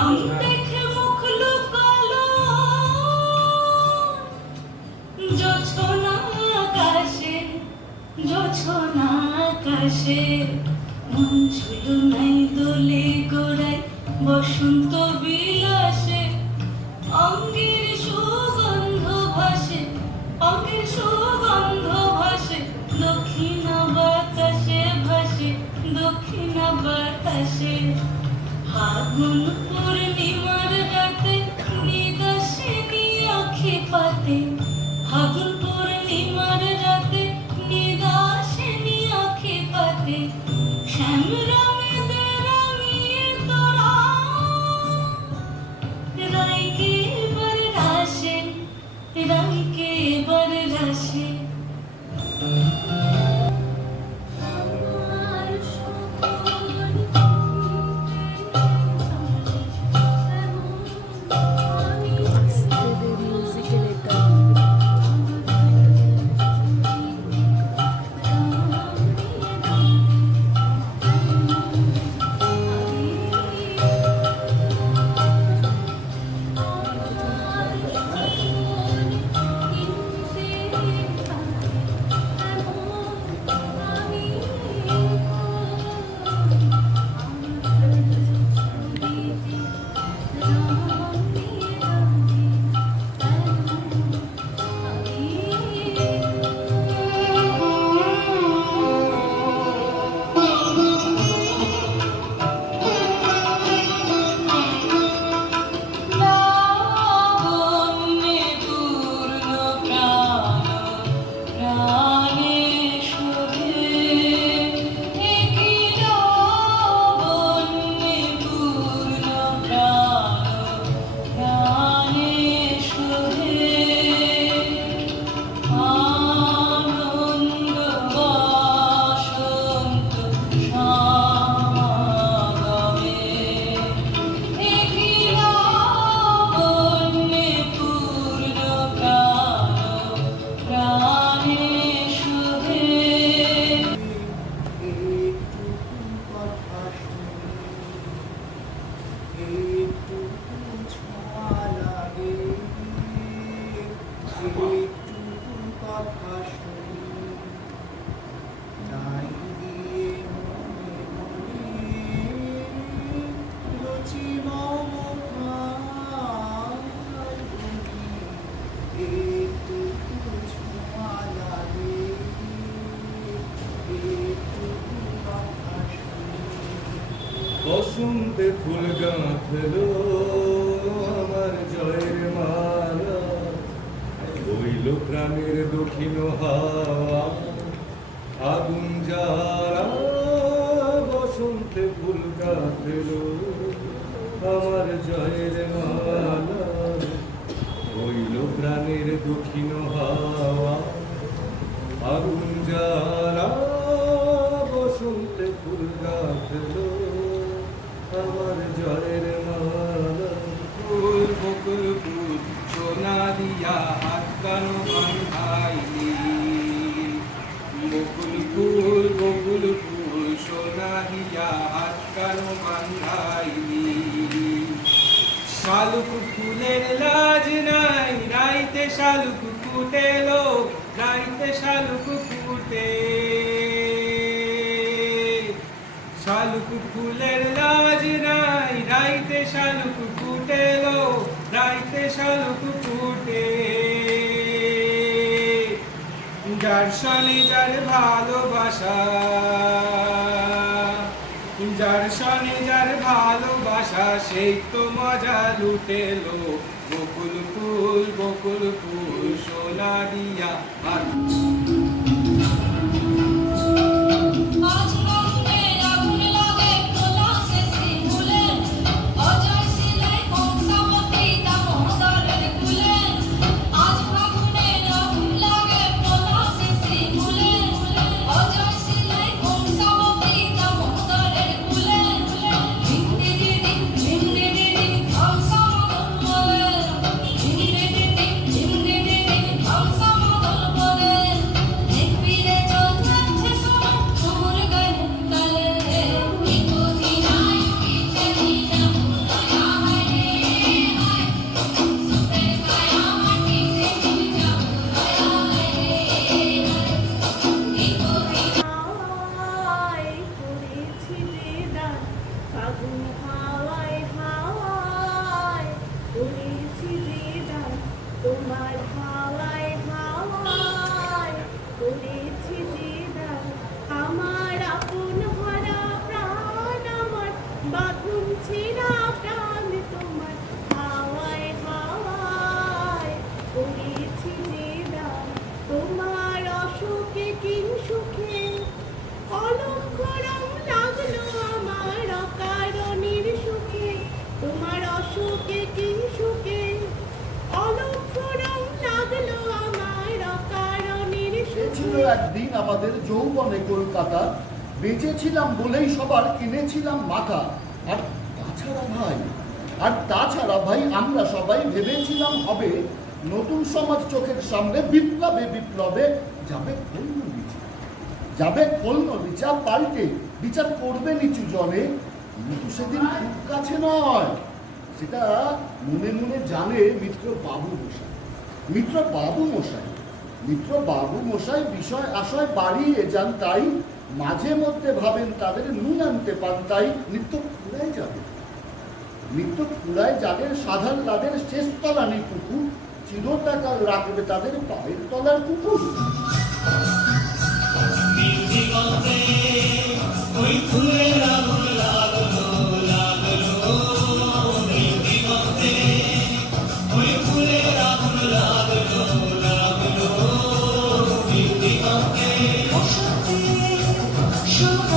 রং দেখে মুখ লুকালো জোছনা আকাশে, জোছনা আকাশে। মন ঝুলো নাই দোলে গোড়ায় বসন্ত বিলাসে। অঙ্গের সুগন্ধ ভাসে, অঙ্গের সুগন্ধ ভাসে দক্ষিণা বাতাসে ভাসে, দক্ষিণা বাতাসে। ফাগুন পূর্ণিমার রাতে নিদাসিনী আঁখি পাতে, ফাগুন পূর্ণিমার রাতে নিদাসিনী আঁখি পাতে। শ্যাম রঙে রাঙিয়ে তোরা রাইকে এবার রাসে, রাইকে এবার রাসে। বসন্তে ফুল গাঁথলো আমার জয়ের মালা, বইল প্রাণের দক্ষিণ হাওয়া আগুন জ্বালা। বসন্তে ফুল গাঁথলো আমার জয়ের মালা, বইল প্রাণের দক্ষিণ হাওয়া আগুন জ্বালা। বসন্তে ফুল গাঁথলো আমার জয়ের মালা। ফুল বকুল ফুল সোনা দিয়া হাত কানো বাঁধাইলি। বকুল ফুল সোনা দিয়া হাত কানো বাঁধাইলি। শালুক ফুলের লাজ নাই রাইতে শালুক ফুটেলো, রাইতে শালুক ফুটে। শালুক ফুলের লাজ নাই রাইতে শালুক ফুটেলো, রাইতে শালুক ফুটে। যার সনে যার ভালোবাসা, যার সনে যার ভালোবাসা সেই তো মজা লুটেলো। বকুল ফুল সোনা দিয়া হাত। কলকাতা, বেঁচেছিলাম বলেই সবার কিনেছিলাম মাথা। আর তাছাড়া ভাই আমরা সবাই ভেবেছিলাম হবে নতুন সমাজ চোখের সামনে, বিপ্লবে বিপ্লবে যাবে খোলন বিচার পাল্টে, বিচার করবে নিচু জনে। কিন্তু সেদিন খুব কাছে নয়, সেটা মনে মনে জানে মিত্র বাবু মশাই বিষয় আশয় বাড়িয়ে যান, তাই মাঝে মধ্যে ভাবেন তাদের নুন আনতে পান, তাই নিত্য ফুরায় যাদের সাধারণ তাদের শেষ তলানি কুকুর, চিরটাকাল রাখবে তাদের পায়ের তলার কুকুর। শুভ